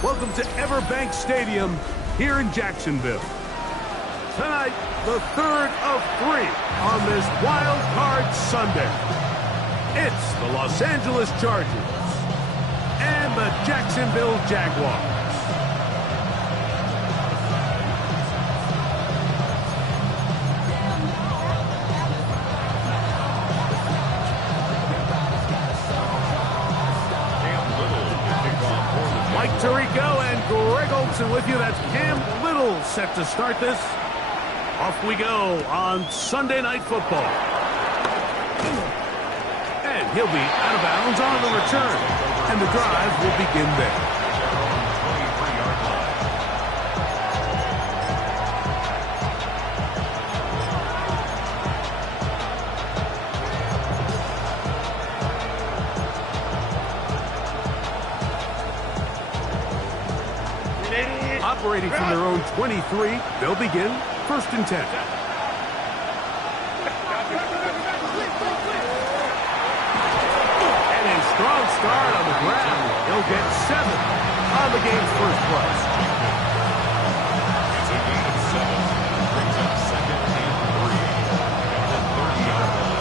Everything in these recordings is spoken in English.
Welcome to Everbank Stadium here in Jacksonville. Tonight, the third of three on this Wild Card Sunday. It's the Los Angeles Chargers and the Jacksonville Jaguars. Mike Tirico and Greg Olsen with you. That's Cam Little set to start this. Off we go on Sunday Night Football. And he'll be out of bounds on the return. And the drive will begin there. Operating from their own 23, they'll begin 1st and 10. And a strong start on the ground. He'll get 7 on the game's first play. It's a gain of 7. Brings up 2nd and 3 at the 30-yard line.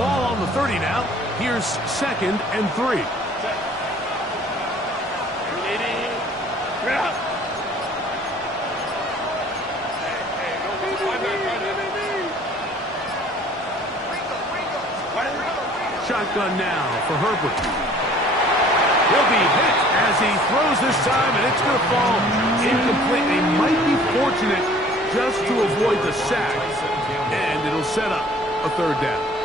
Ball on the 30 now. Here's 2nd and 3. Shotgun now for Herbert. He'll be hit as he throws this time, and it's going to fall incomplete. They might be fortunate just to avoid the sack, and it'll set up a 3rd down.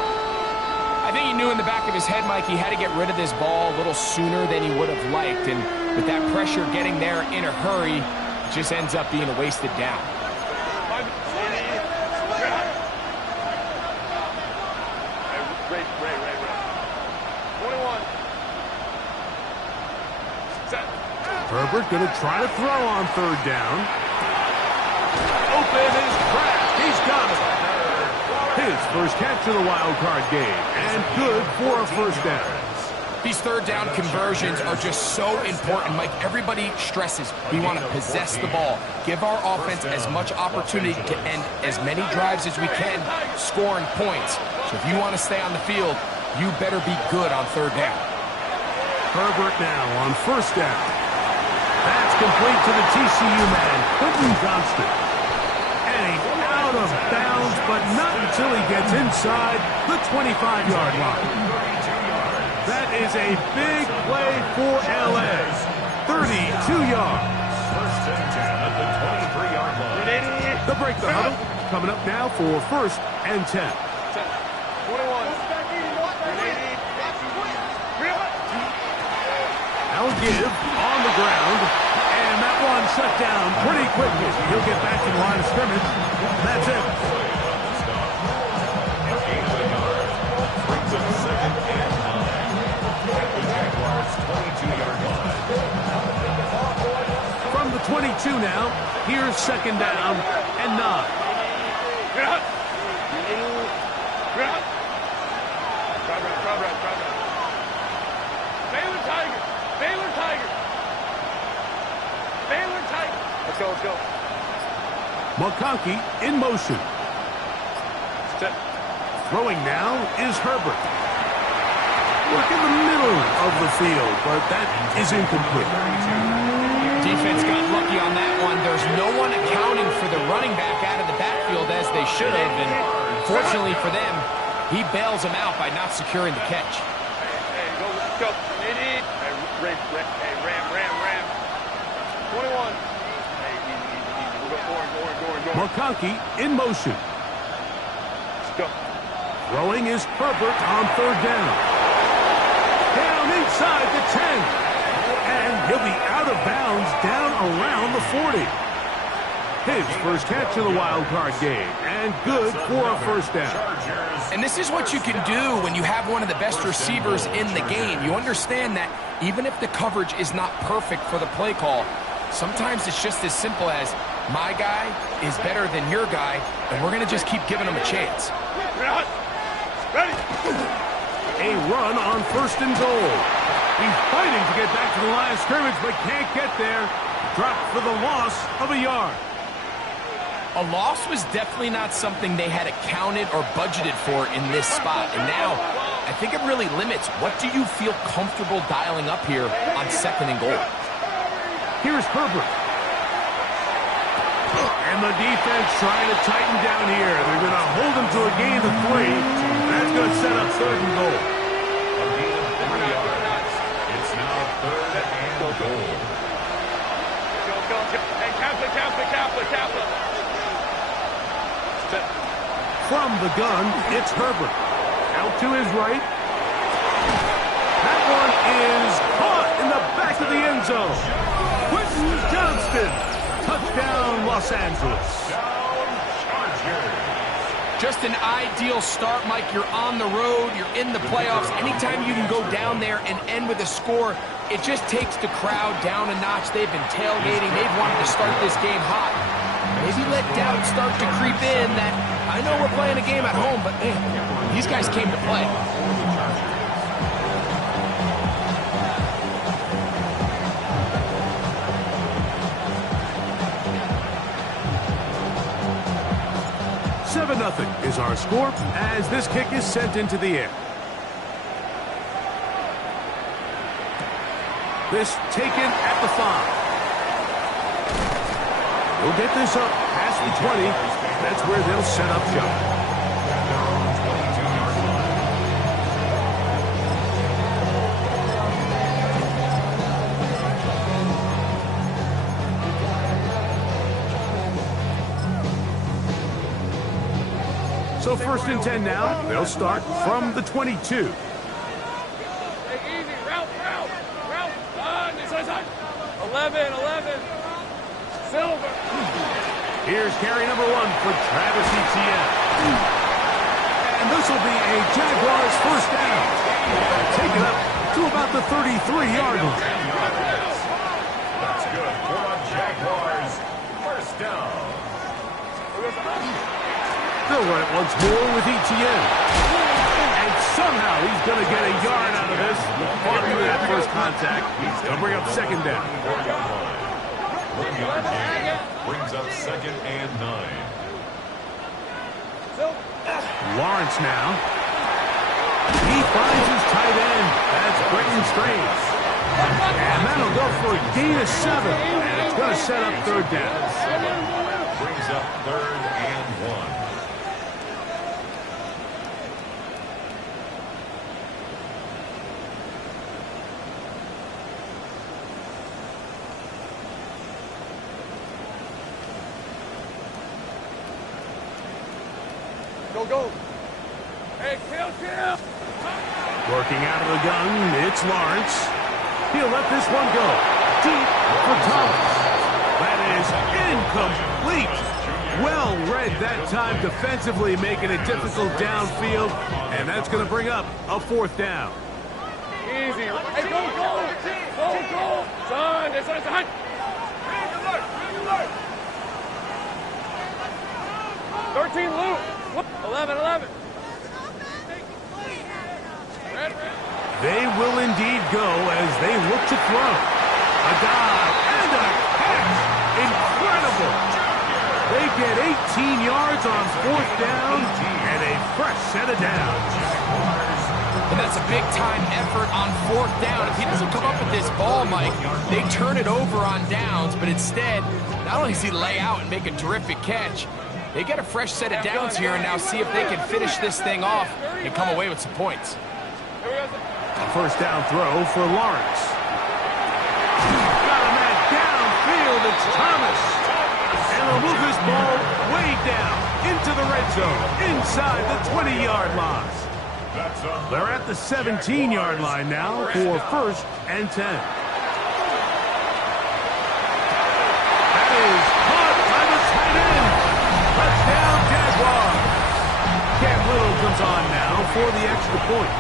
I think he knew in the back of his head, Mike, he had to get rid of this ball a little sooner than he would have liked. And with that pressure getting there in a hurry, it just ends up being a wasted down. Herbert going to try to throw on 3rd down. Open is cracked. He's got it. His first catch of the wild card game, and good for a 1st down. These 3rd down conversions are just so important, Mike. Everybody stresses we want to possess the ball, give our offense as much opportunity to end as many drives as we can, scoring points. So if you want to stay on the field, you better be good on 3rd down. Herbert now on 1st down. That's complete to the TCU man, Quentin Johnston. And he's out of bounds, but not until he gets inside the 25-yard line. That is a big play for L.A. 32 yards. 1st and 10 at the 23-yard line. The break the huddle coming up now for 1st and 10. 21. Now give on the ground, and that one shut down pretty quickly. He'll get back to the line of scrimmage. That's it. Brings up 2nd and 9 at the Jaguars' 22-yard line. From the 22 now, here's 2nd down and 9. Let's go. McConkey in motion. Throwing now is Herbert. Look in the middle of the field, but that is incomplete. Defense got lucky on that one. There's no one accounting for the running back out of the backfield as they should have, and fortunately for them, he bails them out by not securing the catch. Hey, go. Hey, Ram. 21. Go. McConkey in motion. Let's go. Throwing is Herbert on 3rd down. Down inside the 10. And he'll be out of bounds down around the 40. His first catch of the wild card game, and good for a 1st down. And this is what you can do when you have one of the best receivers in the game. You understand that even if the coverage is not perfect for the play call, sometimes it's just as simple as My guy is better than your guy, and we're going to just keep giving him a chance. Ready? A run on 1st and goal. He's fighting to get back to the line of scrimmage, but can't get there. Dropped for the loss of a yard. A loss was definitely not something they had accounted or budgeted for in this spot. And now, I think it really limits. What do you feel comfortable dialing up here on 2nd and goal? Here's Herbert. And the defense trying to tighten down here. They're going to hold him to a gain of 3. That's going to set up 3rd and goal. A gain of 3 yards. It's now 3rd and goal. Go. Hey, Kaplan. From the gun, it's Herbert. Out to his right. That one is caught in the back of the end zone. Quentin Johnston. Touchdown, Los Angeles. Just an ideal start, Mike. You're on the road. You're in the playoffs. Anytime you can go down there and end with a score, it just takes the crowd down a notch. They've been tailgating. They've wanted to start this game hot. Maybe let doubt start to creep in that I know we're playing a game at home, but man, these guys came to play. Nothing is our score as this kick is sent into the air. This taken at the 5. We'll get this up past the 20. That's where they'll set up shop. So 1st and 10 now. They'll start from the 22. Hey, easy. Route. This side. 11. Silver. Here's carry number 1 for Travis Etienne. And this will be a Jaguars 1st down. Take it up to about the 33-yard line. That's good for the Jaguars. 1st down. They'll run it once more with Etienne. And somehow he's going to get a yard out of this. After that first contact, they'll bring up 2nd down. 1-yard gain brings up 2nd and 9. Lawrence now. He finds his tight end. That's Brenton Strange. And that'll go for a gain of 7. And it's going to set up 3rd down. Brings up 3rd and 1. Go. Hey, kill. Working out of the gun, it's Lawrence. He'll let this one go. Deep for Thomas. That is incomplete. Well read that time defensively, making it difficult downfield. And that's going to bring up a 4th down. Easy. Hey, go. Son, this side. 13 loop. 11. They will indeed go as they look to throw. A dive and a catch. Incredible. They get 18 yards on 4th down and a fresh set of downs. And that's a big-time effort on 4th down. If he doesn't come up with this ball, Mike, they turn it over on downs, but instead, not only does he lay out and make a terrific catch, they get a fresh set of downs here and now see if they can finish this thing off and come away with some points. A 1st down throw for Lawrence. Got a man downfield. It's Thomas. And they'll move this ball way down into the red zone, inside the 20-yard line. They're at the 17-yard line now for 1st and 10. That is caught by the tight end. Touchdown, Jaguars. Cam Little comes on now for the extra point.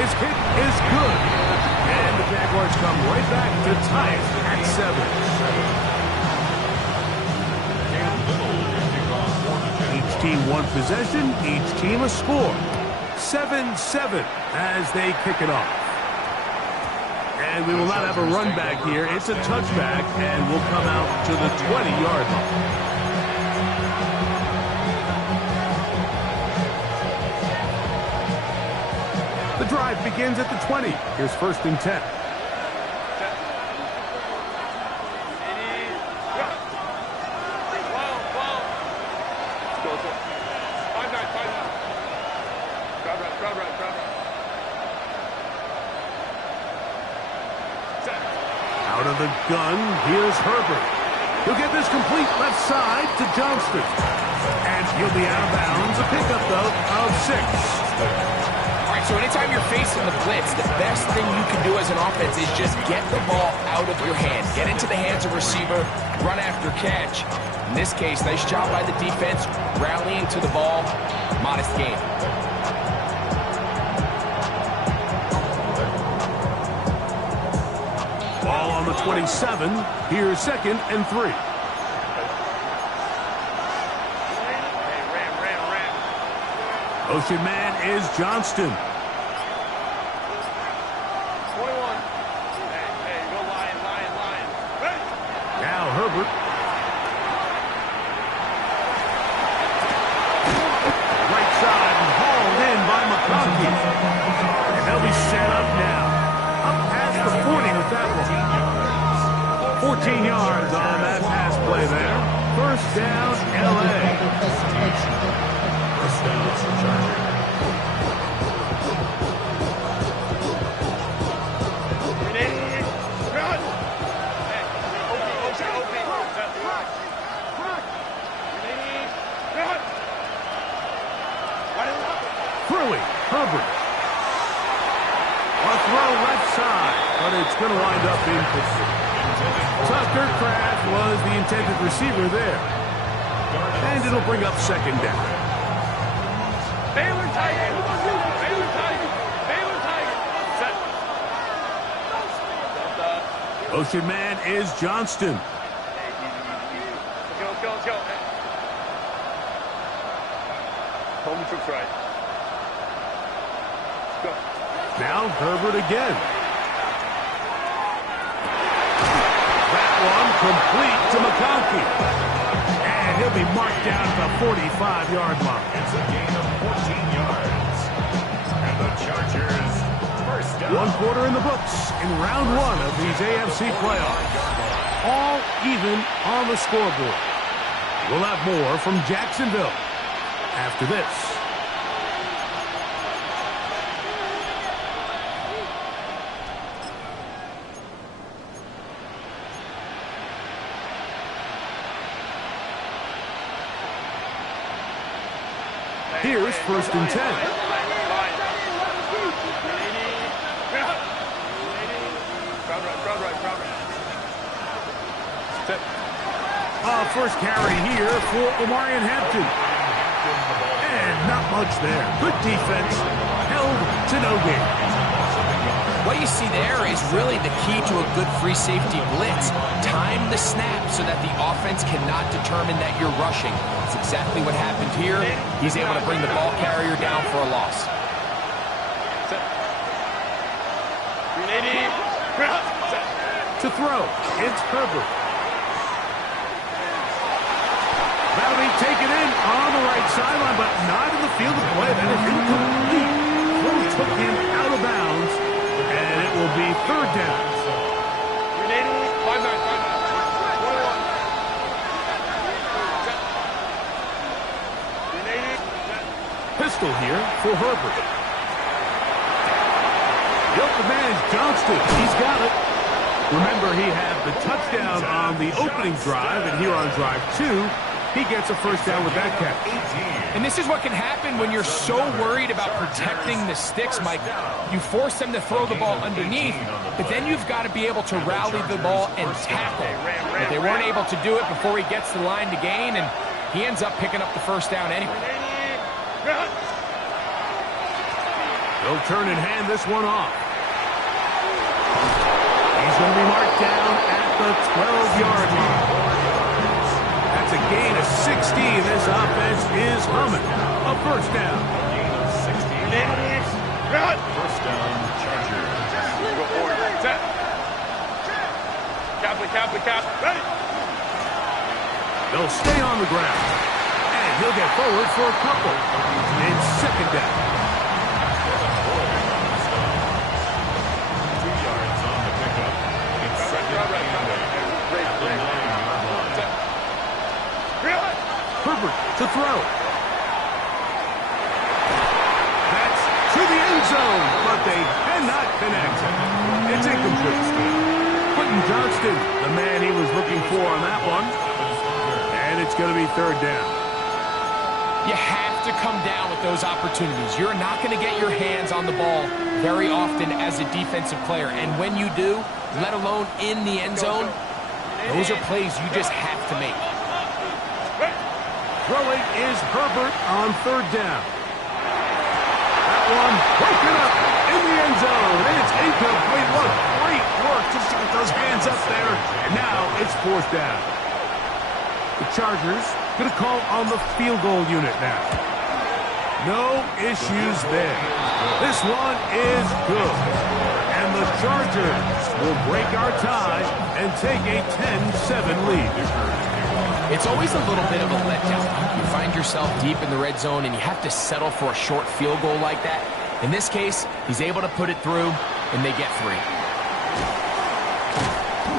His kick is good. And the Jaguars Jaguars come right back to tie it at 7. Each team one possession, each team a score. 7-7 as they kick it off. And we will not have a run back here. It's a touchback, and we'll come out to the 20-yard line. The drive begins at the 20. Here's 1st and 10. Out of the gun, here's Herbert. He'll get this complete left side to Johnston. And he'll be out of bounds. A pickup, though, of 6. All right, so anytime you're facing the blitz, the best thing you can do as an offense is just get the ball out of your hand. Get into the hands of receiver, run after catch. In this case, nice job by the defense, rallying to the ball. Modest gain. Ball on the 27. Here's 2nd and 3. Ocean man is Johnston. 21. Hey, go Lion. Hey. Now Herbert. Right side and hauled in by McConkey. And they'll be set up now. Up past the 40 with that one. 14 yards on that pass play there. 1st down, L.A. Herbert. A throw left side, but it's going to wind up incomplete. Tucker Kraft was the intended receiver there. And it'll bring up 2nd down. Baylor Tiger. Baylor Tiger. Baylor Tiger. Set. Ocean man is Johnston. Let's go. Home troops right. Go. Now Herbert again. That one complete to McConkey. And he'll be marked down at the 45-yard line. It's a gain of 14 yards. And the Chargers, 1st down. 1 quarter in the books in round 1 of these AFC playoffs. All even on the scoreboard. We'll have more from Jacksonville after this. Here's 1st and 10. First carry here for Omarion Hampton. And not much there. Good defense. Held to no gain. What you see there is really the key to a good free safety blitz. Time the snap so that the offense cannot determine that you're rushing. That's exactly what happened here. He's able to bring the ball carrier down for a loss. To throw, it's Herbert. That'll be taken in on the right sideline, but not in the field of play. That is incomplete. Throw took him out of bounds, and it will be 3rd down. Pistol here for Herbert. The open man is Johnston. He's got it. Remember, he had the touchdown on the opening drive, and here on drive 2, he gets a 1st down with that catch. And this is what can happen when you're so worried about protecting the sticks, Mike. You force them to throw the ball underneath, but then you've got to be able to rally the ball and tackle. But they weren't able to do it before he gets the line to gain, and he ends up picking up the 1st down anyway. They'll turn and hand this one off. going to be marked down at the 12-yard line. That's a gain of 16. This offense is humming. A first down. Gain of 16. First down, Chargers. Go forward. Set. Cap. Ready. They'll stay on the ground. And he'll get forward for a couple. It's second down. 2 yards on the pickup. It's second and 8 at the 9-yard line. Herbert to throw. That's to the end zone, but they cannot connect. It's incomplete. Johnston, the man he was looking for on that one. And it's going to be third down. You have to come down with those opportunities. You're not going to get your hands on the ball very often as a defensive player. And when you do, let alone in the end zone, those are plays you just have to make. Throwing is Herbert on third down. That one broken up in the end zone. It's incomplete. What great work just to get those hands up there. And now it's fourth down. The Chargers going to call on the field goal unit now. No issues there. This one is good. And the Chargers will break our tie and take a 10-7 lead. It's always a little bit of a letdown. You find yourself deep in the red zone and you have to settle for a short field goal like that. In this case, he's able to put it through and they get 3.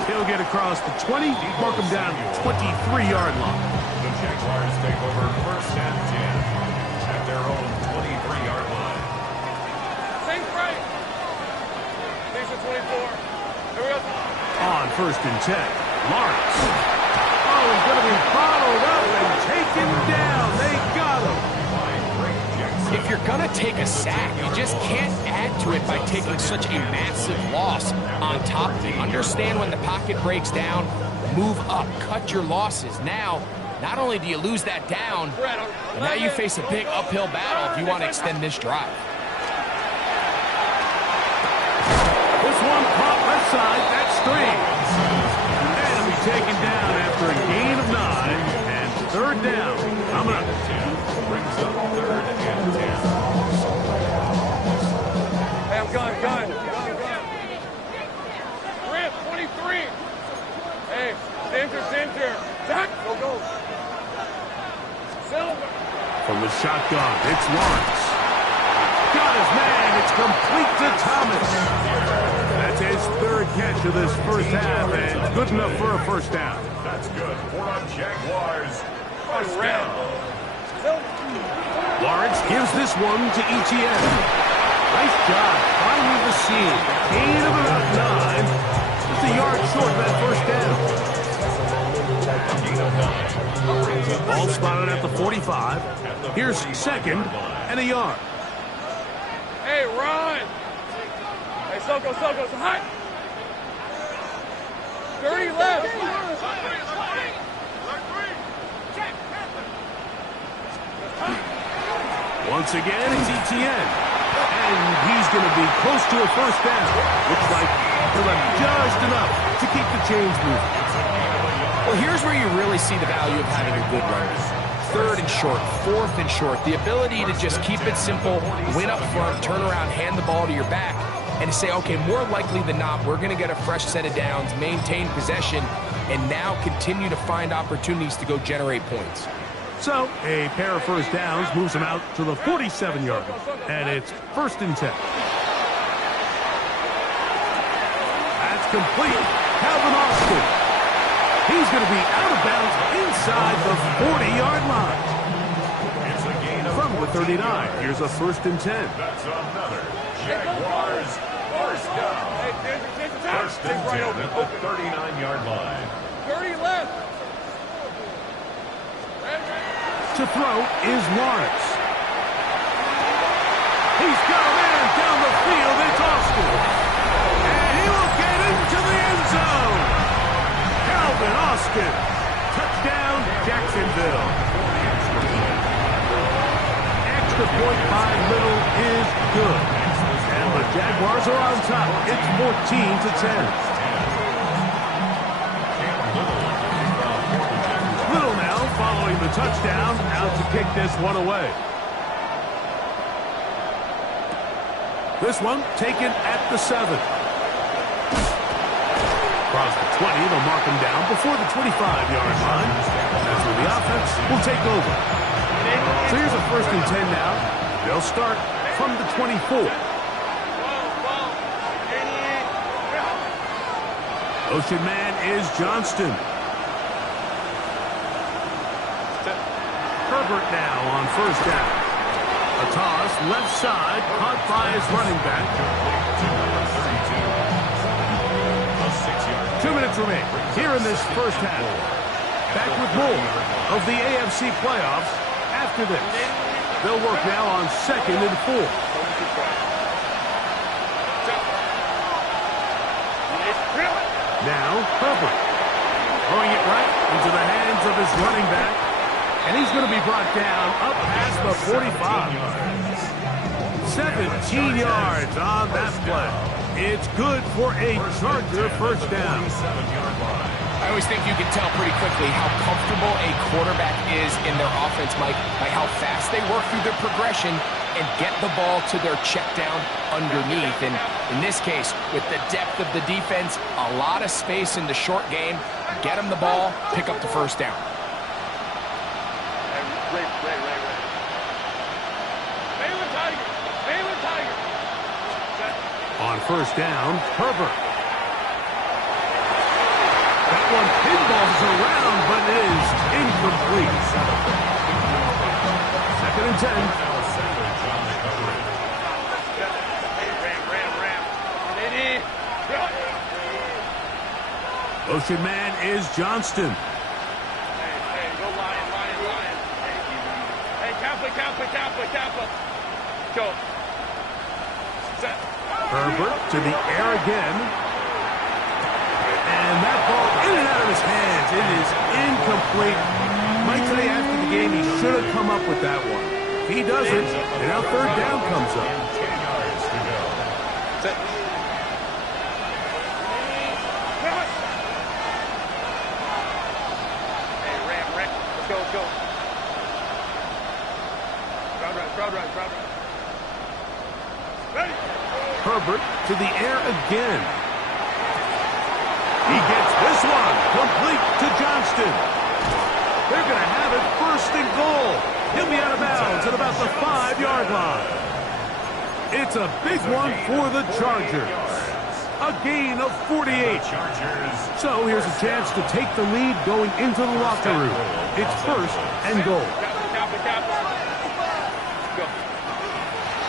He'll get across the 20, mark him down 23-yard line. The Jaguars take over first and 10 at their own 23-yard line. Same right. Station 24. Here we go. On first and 10, Lawrence. Oh, he's going to be bottled up and taken down. They got him. If you're going to take a sack, you just can't add to it by taking such a massive loss on top of it. Understand when the pocket breaks down, move up, cut your losses. Now, not only do you lose that down, but now you face a big uphill battle if you want to extend this drive. This one caught left side. That's 3. And he'll be taken down after a gain of 9. And third down. Coming up. Brings up third and 10. Hey, I'm gun. Rip, 23. Hey, center. Zach, go. Silver. From the shotgun, it's Lawrence. Got his man. It's complete to Thomas. That's his third catch of this first half, and good enough for a first down. That's good for a Jaguars. First down. Lawrence gives this one to Etienne. Nice job finding the seam. Gain of about 9. Just a yard short of that first down. Ball spotted at the 45. Here's second and a yard. Hey, run. Hey, Soko, so hot. 30 left. Once again, it's Etienne. And he's going to be close to a first down. Looks like he'll have just enough to keep the chains moving. Well, here's where you really see the value of having a good run. Third and short, fourth and short. The ability to just keep it simple, win up front, turn around, hand the ball to your back, and to say, okay, more likely than not, we're going to get a fresh set of downs, maintain possession, and now continue to find opportunities to go generate points. So, a pair of first downs moves him out to the 47-yard line. And it's first and 10. That's complete. Calvin Austin. He's going to be out of bounds inside the 40-yard line. It's a gain of From the 39, here's a first and 10. That's another Jaguars first down. First and 10 at the 39-yard line. 30 left. To throw is Lawrence. He's got a man down the field. It's Austin. And he will get into the end zone. Calvin Austin. Touchdown, Jacksonville. Extra point by Little is good. And the Jaguars are on top. It's 14-10. the touchdown, out to kick this one away. This one taken at the 7. Across the 20, they'll mark him down before the 25-yard line. That's where the offense will take over. So here's a 1st and 10 now. They'll start from the 24. Motion man is Johnston. Herbert now on 1st down. A toss, left side, caught by his running back. 2 minutes remain here in this 1st half. Back with more of the AFC playoffs after this. They'll work now on 2nd and 4. Now, Herbert throwing it right into the hands of his running back. And he's going to be brought down up past the 45. 17 yards on that play. It's good for a Charger 1st down. I always think you can tell pretty quickly how comfortable a quarterback is in their offense, Mike, by how fast they work through their progression and get the ball to their check down underneath. And in this case, with the depth of the defense, a lot of space in the short game, get them the ball, pick up the 1st down. On 1st down, Herbert. That one pinballs around, but is incomplete. 2nd and 10. Motion man is Johnston. Hey, go Lion. Hey, Kappa. Go. Set. Herbert to the air again. And that ball in and out of his hands. It is incomplete. Might tell you after the game he should have come up with that one. He doesn't, and now 3rd down comes up. 10 yards to go. Set. Hey, Ram. Let's go. Crowd right. Ready. Herbert to the air again. He gets this one complete to Johnston. They're going to have it 1st and goal. He'll be out of bounds at about the 5-yard line. It's a big one for the Chargers. A gain of 48. So here's a chance to take the lead going into the locker room. It's 1st and goal.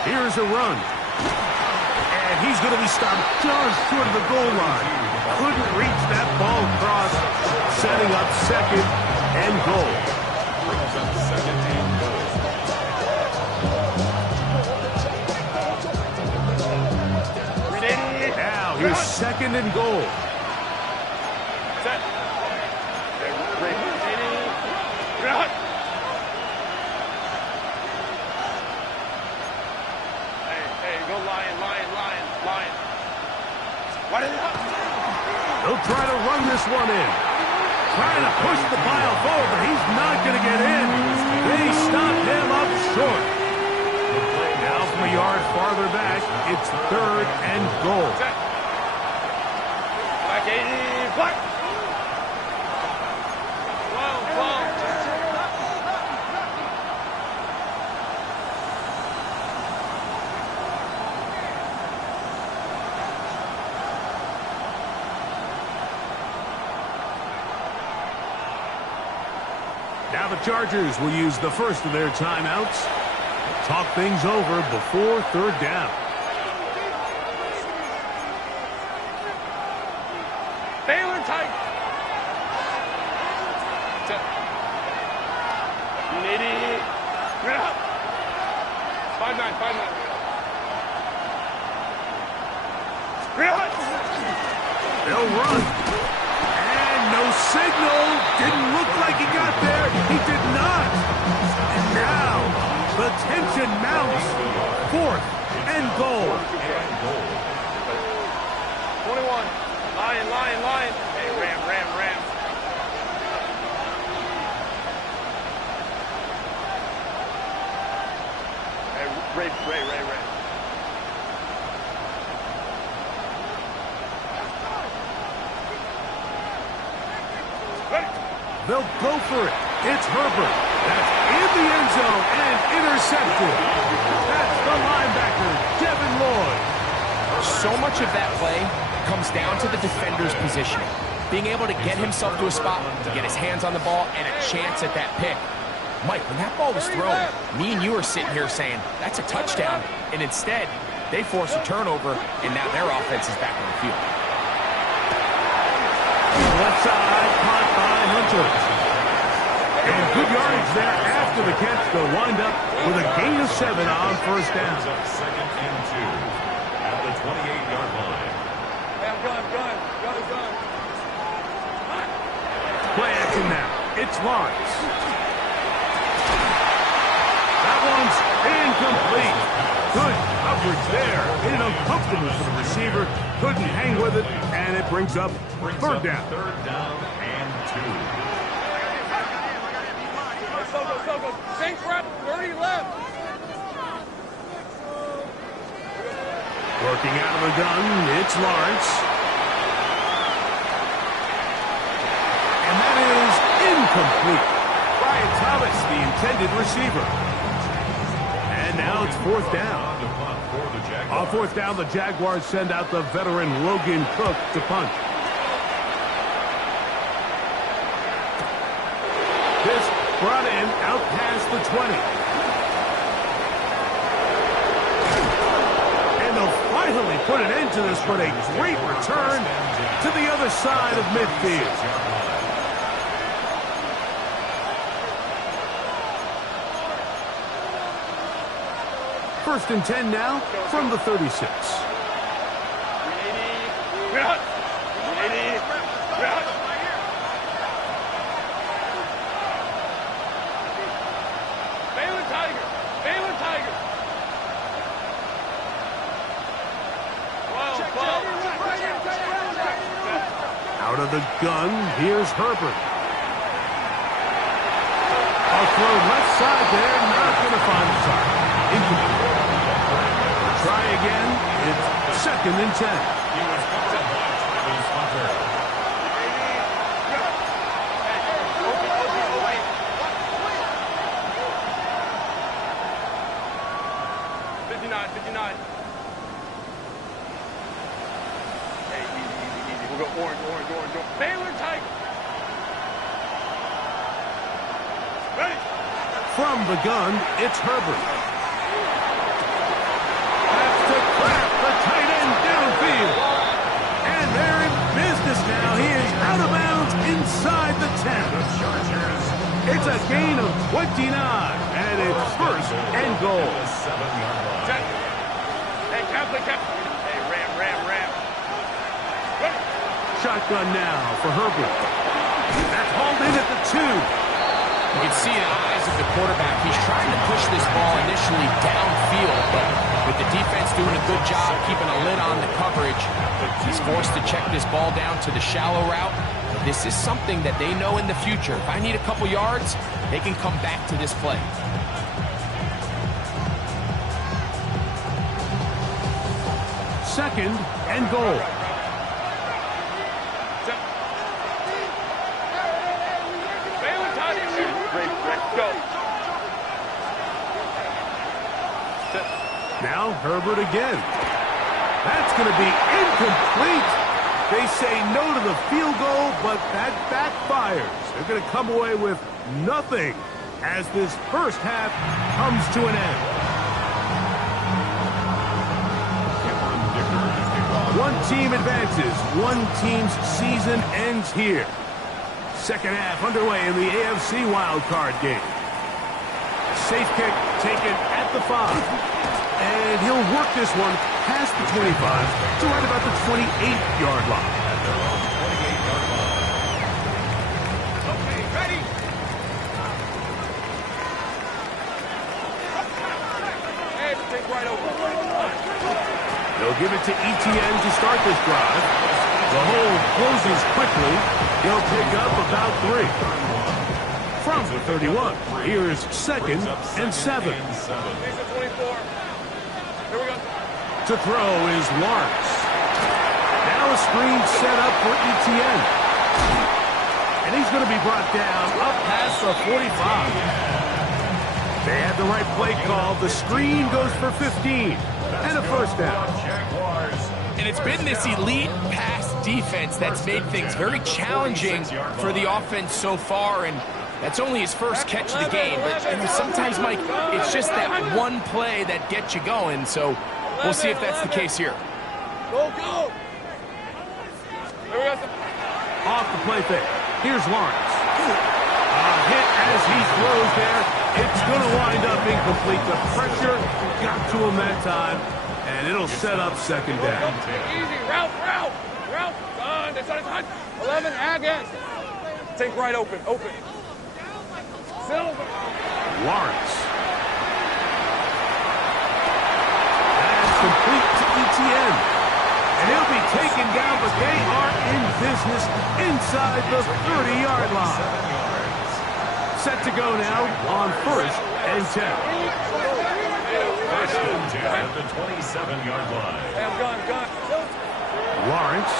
Here's a run. And he's going to be stopped just short of the goal line. Couldn't reach that ball across, setting up 2nd and goal. Brings up 2nd and goal. Now here's 2nd and goal. Set. Hey, go Lion. Why did They'll try to run this one in. Trying to push the pile forward, but he's not going to get in. They stop him up short. Now from a yard farther back, it's 3rd and goal. Back 80, black. Now the Chargers will use the 1st of their timeouts. Talk things over before 3rd down. Baylor tight. Nitty. Get up. 5-9. They'll run. And no signal. Didn't look like he got there. He did not. And now the tension mounts. 4th and goal. 21. Lion. Hey, Ram. Ray. They'll go for it. It's Herbert. That's in the end zone and intercepted. That's the linebacker, Devin Lloyd. So much of that play comes down to the defender's positioning. Being able to get himself to a spot, to get his hands on the ball, and a chance at that pick. Mike, when that ball was thrown, me and you are sitting here saying, that's a touchdown, and instead, they force a turnover, and now their offense is back on the field. Left side, caught by Hunter. And good yardage there after the catch. They'll wind up with a gain of 7 on first down. Second and 2 at the 28-yard line. Gun. Play action now. It's Lawrence. That one's incomplete. Good coverage there. Made it uncomfortable for the receiver. Couldn't hang with it, and it brings up third down. Third down and 2. Go. Saints rep, 30 left. Working out of the gun, it's Lawrence. And that is incomplete. Brian Thomas, the intended receiver. And now it's fourth down. On fourth down, the Jaguars send out the veteran Logan Cook to punt. This brought in out past the 20. And they'll finally put an end to this with a great return to the other side of midfield. First and 10 now from the 36. Baylor Tiger. Out of the gun, here's Herbert. A throw left side there, not going to find the target. Incomplete. Try again. It's second and 10. He was covered by Travis Hunter. 59. Hey, easy. We'll go orange. Baylor Tiger. Ready. From the gun, it's Herbert. That's to crack the tight end downfield. And they're in business now. He is out of bounds inside the 10. It's a gain of 29, and it's first and goal. Hey, Captain. Hey, ram. Ready. Shotgun now for Herbert. That's hauled in at the 2. You can see in the eyes of the quarterback, he's trying to push this ball initially downfield, but with the defense doing a good job keeping a lid on the coverage, he's forced to check this ball down to the shallow route. This is something that they know in the future. If I need a couple yards, they can come back to this play. Second and goal. Go. Now Herbert again. That's going to be incomplete. They say no to the field goal, but that backfires. They're going to come away with nothing as this first half comes to an end. One team advances. One team's season ends here. Second half underway in the AFC wildcard game. Safe kick taken at the 5. And he'll work this one past the 25 to right about the 28-yard line. Okay, ready. Hey, take right over. They'll give it to ETN to start this drive. The hole closes quickly. He'll pick up about 3. From the 31. Here's 2nd and 7. Defensive 24. Here we go. To throw is Lawrence. Now a screen set up for Etienne. And he's going to be brought down up past the 45. They had the right play call. The screen goes for 15. And a first down. And it's been this elite pass defense that's made things very challenging for the offense so far, and that's only his first catch of the game. But sometimes, Mike, it's just that one play that gets you going, so we'll see if that's the case here. Go, go. Here we go. Off the play fake. Here's Lawrence. A hit as he throws there. It's going to wind up incomplete. The pressure got to him that time, and it'll set up 2nd down. Easy. Route. Done. It's on his hunt. 11. Again. Take right open. Silver. Lawrence. That's complete to Etienne. And he'll be taken down, but they are in business inside the 30-yard line. Set to go now on 1st and 10. First and 10 at the 27-yard line. Hey, I'm gone. Lawrence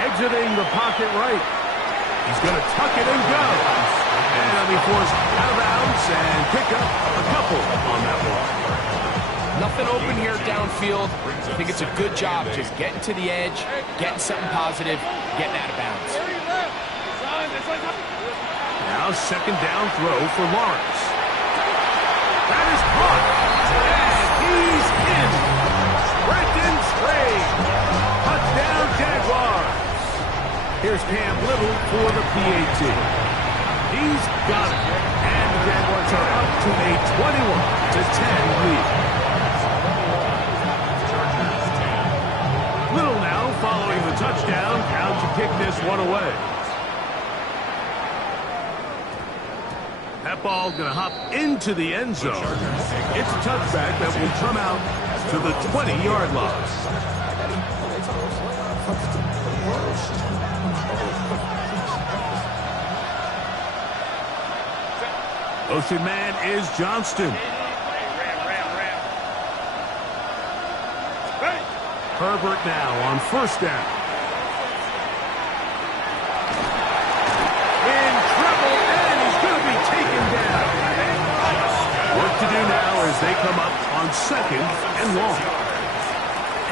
exiting the pocket right. He's going to tuck it and go. And he'll be forced out of bounds and pick up a couple on that one. Nothing open here downfield. I think it's a good job just getting to the edge, getting something positive, getting out of bounds. Now 2nd down throw for Lawrence. That is caught. And he's in. Brendan Trade. Touchdown Jaguars. Here's Cam Little for the PAT. He's got it. And the Jaguars are up to a 21-10 lead. Little now following the touchdown. Out to kick this one away. That ball going to hop into the end zone. It's a touchback that will come out to the 20-yard line. Motion man is Johnston. Herbert now on 1st down. In trouble, and he's going to be taken down. Work to do now as they come up on 2nd and long.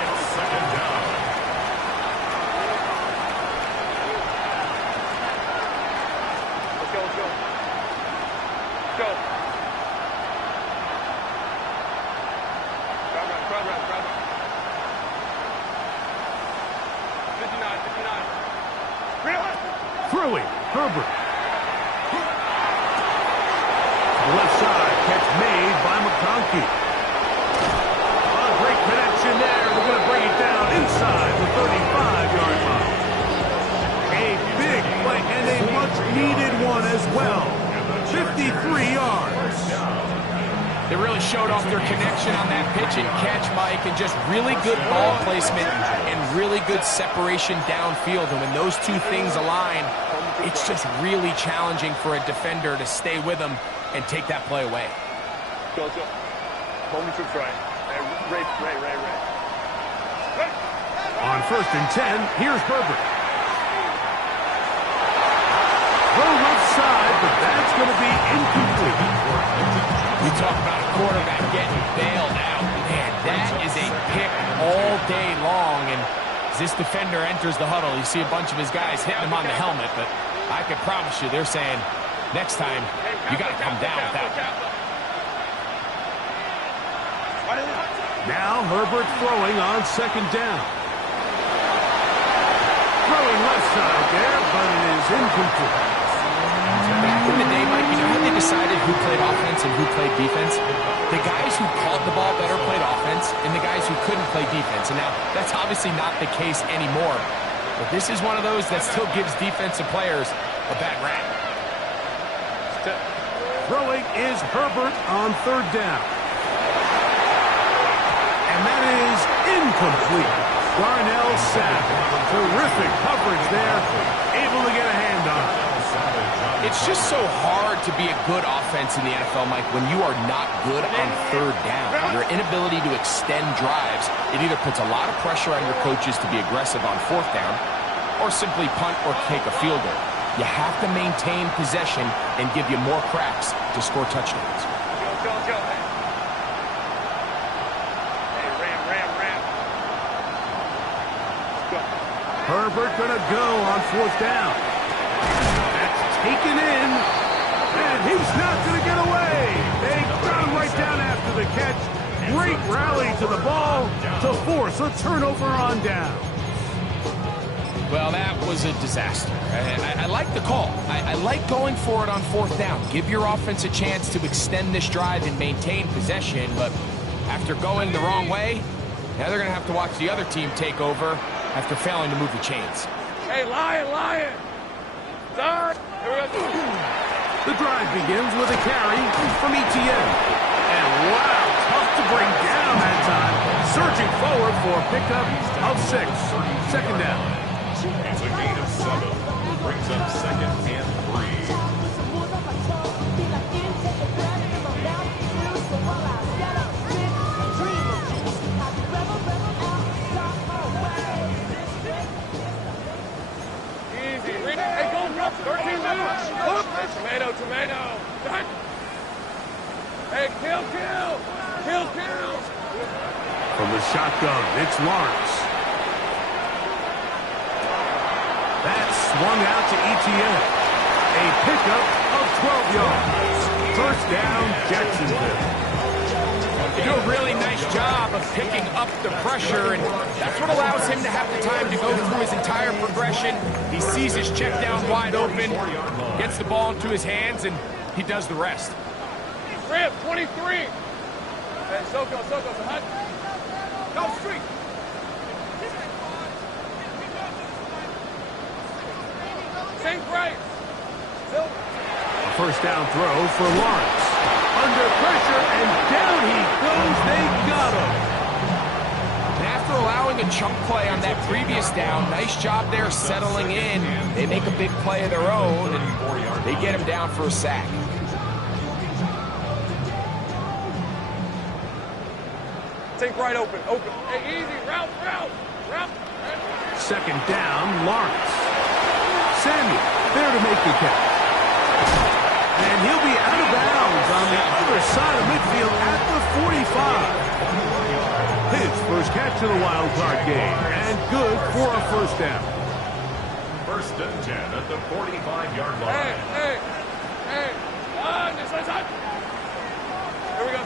It's 2nd down. Let's go. Go. Crowd run. 59. Throwing, Herbert. Left side, catch made by McConkey. Oh, great connection there. They're going to bring it down inside the 35-yard line. A big play and a much-needed one as well. 53 yards. They really showed off their connection on that pitch and catch, Mike, and just really good ball placement and really good separation downfield. And when those two things align, it's just really challenging for a defender to stay with them and take that play away. Go. Moment to try. Ray. On 1st and 10, here's Herbert. Throw left side, but that's going to be incomplete. You talk about a quarterback getting bailed out. Man, that is a pick all day long. And as this defender enters the huddle, you see a bunch of his guys hitting him on the helmet. But I can promise you, they're saying, next time, you got to come down with that one. Now Herbert throwing on 2nd down. Throwing left side there, but it is incomplete. Back in the day, Mike, you know how they decided who played offense and who played defense? The guys who caught the ball better played offense, and the guys who couldn't play defense. And now, that's obviously not the case anymore. But this is one of those that still gives defensive players a bad rap. Throwing is Herbert on 3rd down. And that is incomplete. Darnell Savage. Terrific coverage there. Able to get a hand on it. It's just so hard to be a good offense in the NFL, Mike, when you are not good on third down. Your inability to extend drives, it either puts a lot of pressure on your coaches to be aggressive on fourth down or simply punt or take a field goal. You have to maintain possession and give you more cracks to score touchdowns. Go. Hey, ram. Go. Herbert gonna go on fourth down. That's taken in, and he's not gonna get away. They got him right down after the catch. Great rally to the ball to force a turnover on down. Well, that was a disaster. I like the call. I like going for it on fourth down. Give your offense a chance to extend this drive and maintain possession, but after going the wrong way, now they're going to have to watch the other team take over after failing to move the chains. Hey, Lion! Third! Here we go. The drive begins with a carry from Etienne. And wow, tough to bring down that time. Surging forward for a pickup of 6. Second down. It's a gain of 7. Brings up second and 3. Easy. Hey, go. 13 minutes. Tomato. Hey, kill. From the shotgun, it's Lawrence. That's swung out to Etienne. A pickup of 12 yards. First down, Jacksonville. They do a really nice job of picking up the pressure, and that's what allows him to have the time to go through his entire progression. He sees his check down wide open, gets the ball into his hands, and he does the rest. Rip, 23. Hey, Soko, hot. Go street. Same right. A first down throw for Lawrence. Under pressure, and down he goes. They got him. And after allowing a chunk play on that previous down, nice job there settling in. They make a big play of their own, and they get him down for a sack. Take right open. Hey, easy. Route. Second down, Lawrence. Samuel there to make the catch. And he'll be out of bounds on the other side of midfield at the 45. His first catch of the wild card game, and good for a first down. First and 10 at the 45-yard line. Hey. This one's hot. Here we go.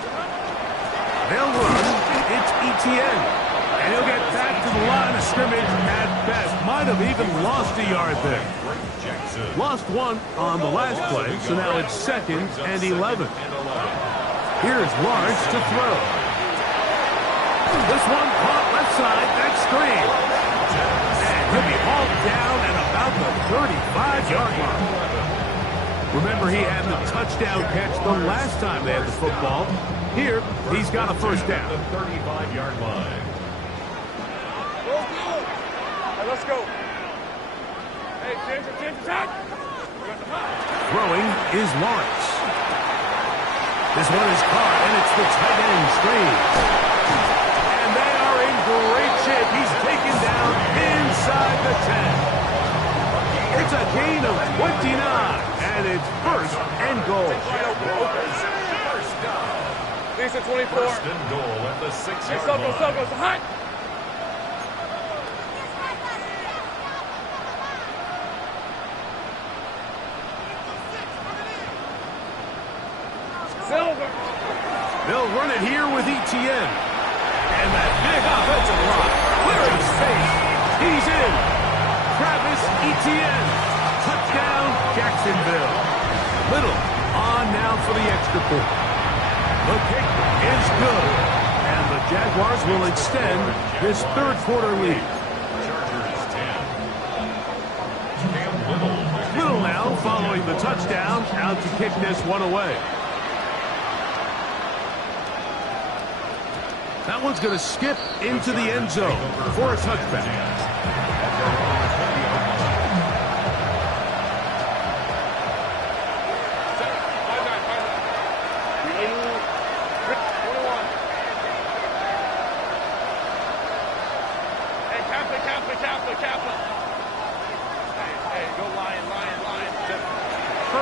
They'll run. It's Etienne. And he'll get back to the line of scrimmage at best. Might have even lost a yard there. Lost one on the last play, so now it's second and 11. Here's Lawrence to throw. This one caught left side, back screen. And he'll be hauled down at about the 35-yard line. Remember, he had the touchdown catch the last time they had the football. Here, he's got a first down. The 35-yard line. Go. Hey, let's go. Hey, Ginger, attack. Throwing is Lawrence. This one is caught, and it's the tight end screen. And they are in great shape. He's taken down inside the 10. It's a gain of 29, and it's first and goal. First down. Lisa 24. First and goal at the 6-yard line. Hey, Soko, hot. They'll run it here with Etienne. And that big offensive line clearing space. He's in. Travis Etienne. Touchdown, Jacksonville. Little on now for the extra point. The kick is good. And the Jaguars will extend this third quarter lead. Chargers 10. Little now following the touchdown out to kick this one away. That one's going to skip into the end zone for a touchback.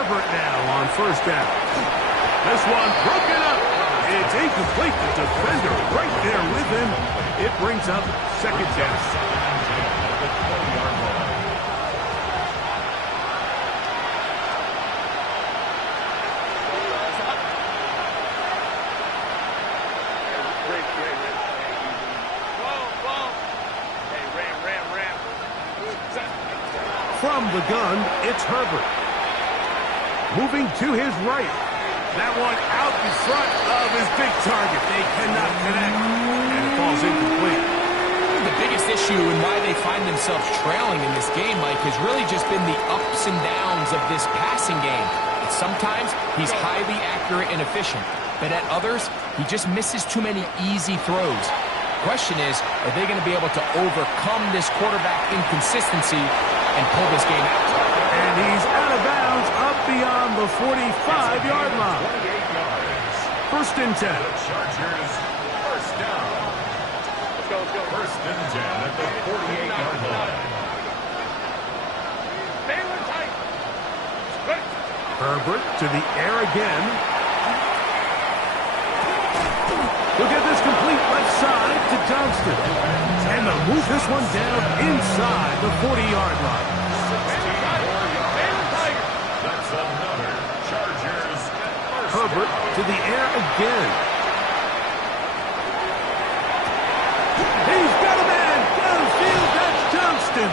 Herbert now on first down. This one broken up. It's incomplete. The defender right there with him. It brings up second down. From the gun, it's Herbert. Moving to his right. That one out in front of his big target. They cannot connect. And it falls incomplete. The biggest issue and why they find themselves trailing in this game, Mike, has really just been the ups and downs of this passing game. And sometimes he's highly accurate and efficient. But at others, he just misses too many easy throws. Question is, are they going to be able to overcome this quarterback inconsistency and pull this game out? And he's out of bounds up beyond the 45-yard line. First and 10. The Chargers, first down. Let's go. First and 10 at the 48-yard line. Baylor tight. Herbert to the air again. Look at this complete left side to Johnston. And they'll move this one down inside the 40-yard line. That's another Chargers. Herbert to the air again. He's got a man downfield. That's Johnston.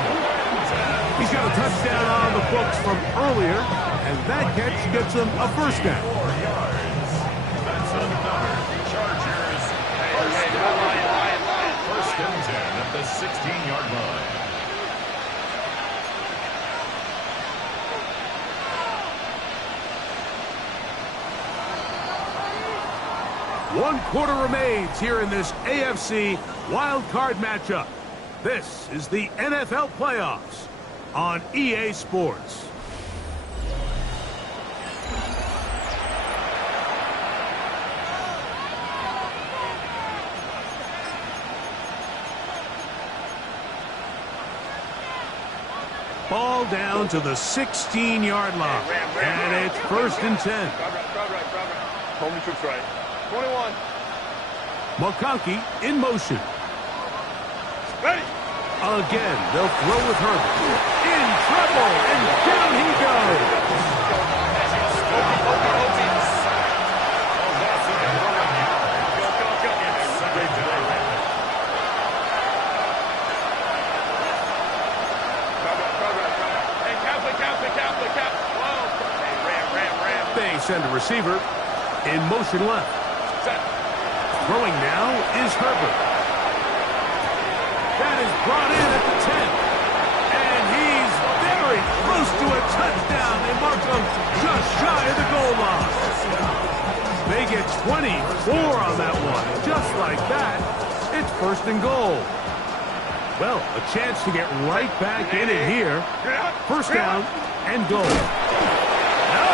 He's got a touchdown on the books from earlier, and that catch gets him a first down. 4 yards. That's another Chargers. First and 10 at the 16-yard line. One quarter remains here in this AFC wild card matchup. This is the NFL playoffs on EA Sports. Ball down to the 16-yard line. And it's first and 10. Home troops right. 21. McConkey in motion. Ready. Again, they'll throw with Herbert. In trouble, and down he goes. They send a receiver in motion left. Throwing now is Herbert. That is brought in at the 10. And he's very close to a touchdown. They mark him just shy of the goal line. They get 24 on that one. Just like that, it's first and goal. Well, a chance to get right back in it here. First down and goal. No,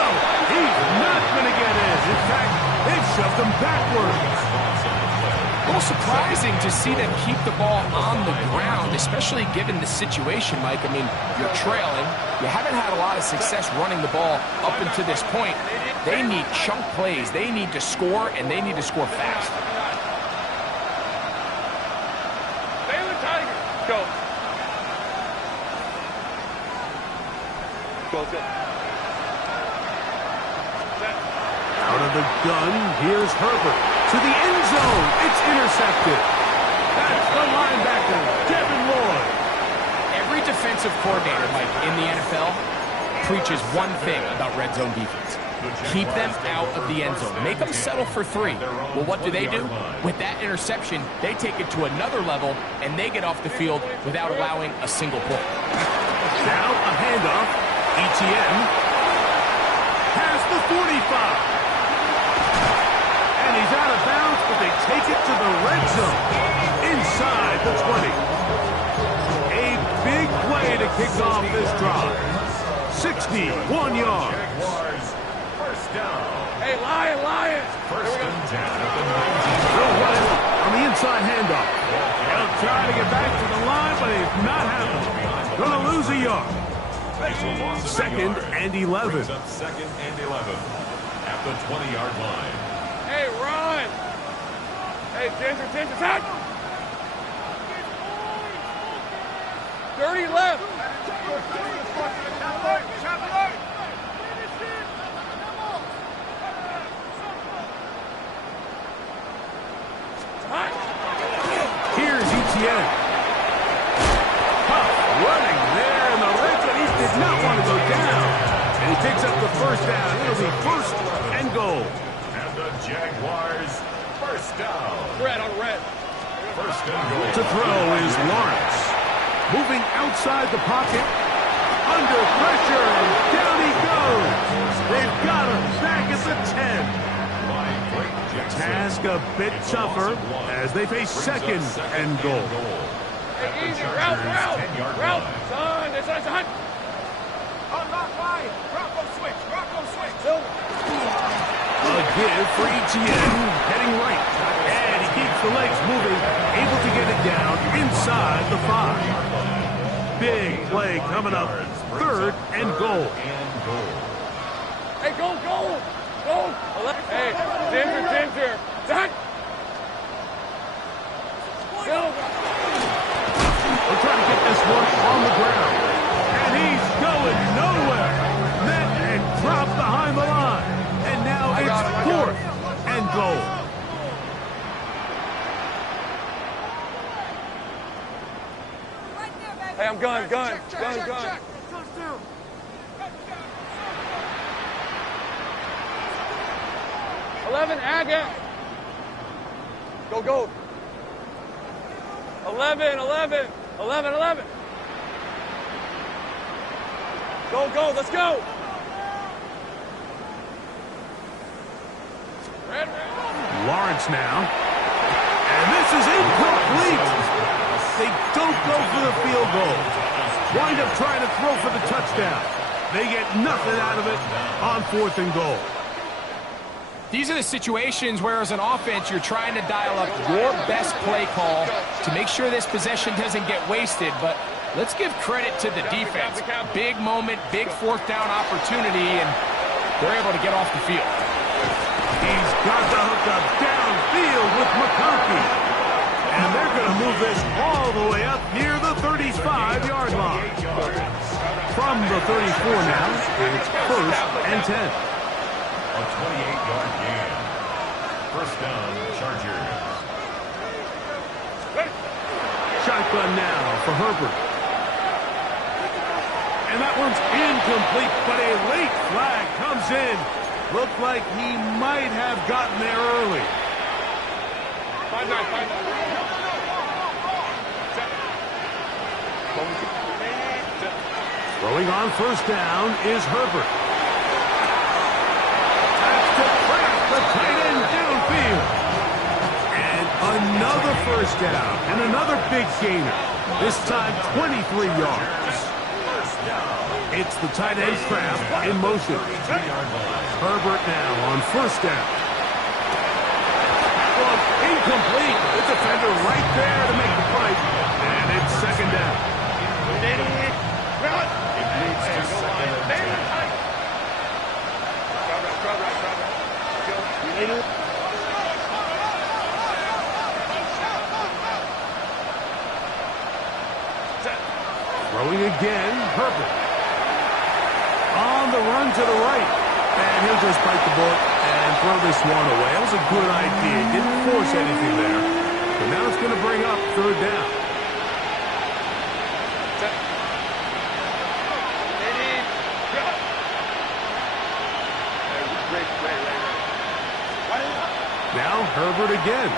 he's not going to get in. In fact, they've shoved him backwards. A little surprising to see them keep the ball on the ground, especially given the situation, Mike. I mean, you're trailing. You haven't had a lot of success running the ball up until this point. They need chunk plays. They need to score, and they need to score fast. Baylor Tiger. Go. Close it. Out of the gun, here's Herbert. To the end zone, it's intercepted. That's the linebacker, Devin Lloyd. Every defensive coordinator, Mike, in the NFL preaches one thing about red zone defense. Keep them out of the end zone. Make them settle for 3. Well, what do? With that interception, they take it to another level, and they get off the field without allowing a single point. Now a handoff. ETN has the 45. And he's out of bounds, but they take it to the red zone. Inside the 20. A big play to kick off this drive. 61 yards. First down. Hey, Lions. First and 10 at the 19. They'll run it on the inside handoff. They'll try to get back to the line, but it's not happening. Gonna lose a yard. Second and 11. Brings up second and 11 at the 20-yard line. Hey, run! Hey, Ginger, touch! 30 left! Here's Etienne. Huff running there in the right, but he did not want to go down. And he picks up the first down. It'll be first and goal. And the Jaguars first down. Red on red. First and goal. To throw is Lawrence. Moving outside the pocket. Under pressure, and down he goes. They've got him back at the 10. Task a bit tougher as they face second and goal. Hey, easy, route, son, it's on. A give for Etienne, heading right, and he keeps the legs moving, able to get it down inside the 5. Big play coming up, third and goal. Hey, go! Hey, Ginger, done! Go! We're trying to get this one on the ground, and he's going nowhere. Met and dropped behind the line, and now it's fourth and goal. Hey, I'm gun. 11, Agate. Go. 11. Go, let's go. Red. Lawrence now. And this is incomplete. They don't go for the field goal. Wind up trying to throw for the touchdown. They get nothing out of it on fourth and goal. These are the situations where, as an offense, you're trying to dial up your best play call to make sure this possession doesn't get wasted. But let's give credit to the defense. Big moment, big fourth down opportunity, and they're able to get off the field. He's got the hook up downfield with McConkey. And they're going to move this all the way up near the 35-yard line. From the 34 now, it's first and 10. A 28-yard gain. First down, Chargers. Shotgun now for Herbert. And that one's incomplete, but a late flag comes in. Looked like he might have gotten there early. 5-9. Throwing on first down is Herbert. The tight end downfield. And another first down. And another big gainer. This time 23 yards. It's the tight end trap in motion. Herbert now on first down. Well, incomplete. The defender right there to make the play. And it's second down. It leads to second and 10. Throwing again, Herbert. On the run to the right. And he'll just bite the bullet and throw this one away. That was a good idea. Didn't force anything there. But now it's going to bring up third down. Now Herbert again.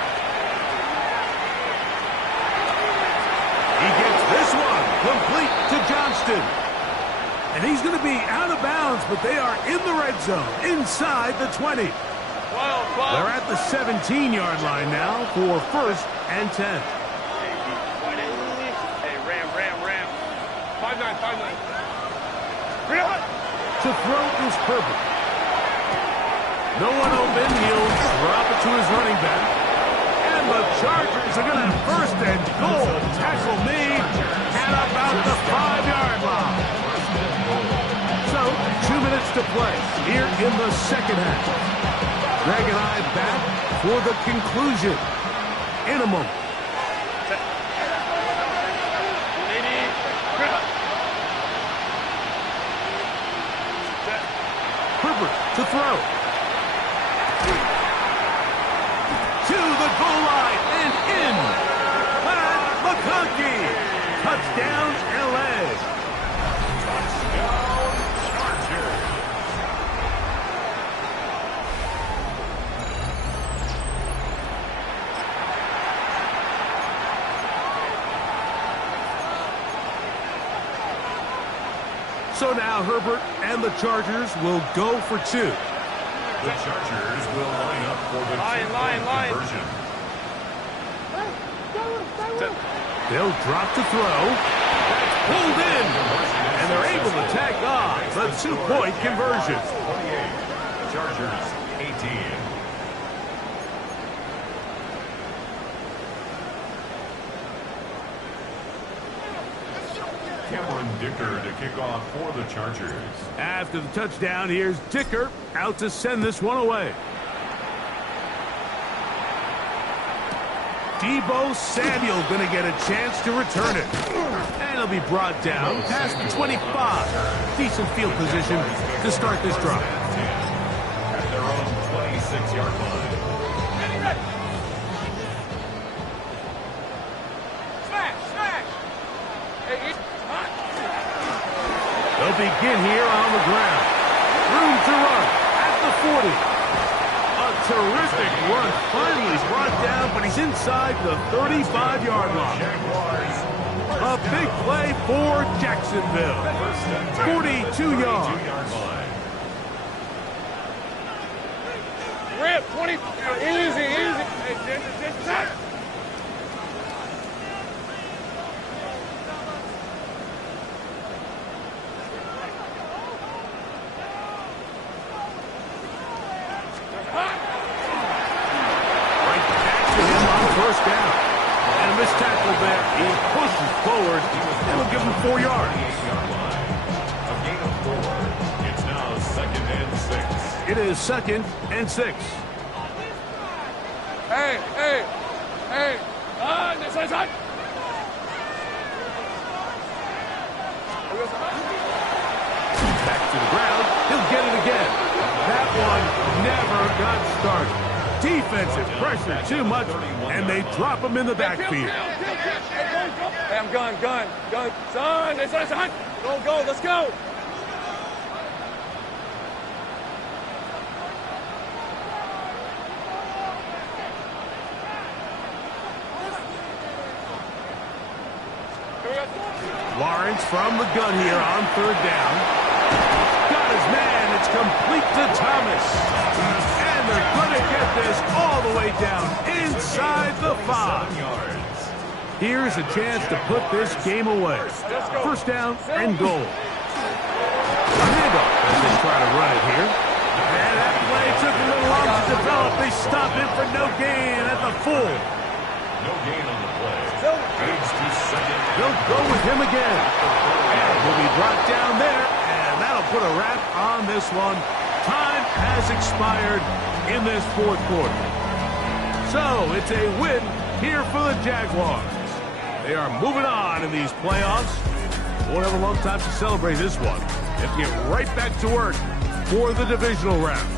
He gets this one complete to Johnston. And he's going to be out of bounds, but they are in the red zone, inside the 20. They're at the 17-yard line now for first and 10. Hey, ram. 5-9. To throw is Herbert. No one open. He'll drop it to his running back. And the Chargers are going to have first and goal. Tackle made at about the 5-yard line. 2 minutes to play here in the second half. Greg and I back for the conclusion in a moment. Herbert to throw. To the goal line and in. Pat McConkey. Touchdown, LA. Touchdown, Chargers. So now Herbert and the Chargers will go for two. The Chargers will line up for the two-point conversion. They'll drop to throw. That's pulled in. And they're able to tack on the two-point conversion. 28. Chargers 18. Cameron Dicker to kick off for the Chargers. After the touchdown, here's Dicker out to send this one away. Deebo Samuel going to get a chance to return it. And he'll be brought down past the 25. Decent field position to start this drive. At their own 26-yard line. They'll begin here on the ground. Room to run at the 40. A terrific run finally brought down, but he's inside the 35-yard line. A big play for Jacksonville. 42 yards. Rip, 20. Easy. Hey, first down. And this tackle there, he pushes forward, and will give him 4 yards. A gain of 4. It's now 2nd and 6. It is 2nd and 6. Hey. This side. Back to the ground. He'll get it again. That one never got started. Defensive pressure too much, and they drop him in the backfield. Hey, I'm gun. Son. Go, let's go. Lawrence from the gun here on 3rd down. Got his man. It's complete to Thomas. And they're going to get this all the way down inside the 5. Here's a chance to put this game away. First down and goal. A handoff as they try to run it here. And that play took a little long to develop. They stop him for no gain at the full. No gain on the play. Gains to 2nd. They'll go with him again. And he'll be brought down there. And that'll put a wrap on this one. Time has expired in this 4th quarter. So it's a win here for the Jaguars. They are moving on in these playoffs. Won't have a long time to celebrate this one. They'll get right back to work for the divisional round.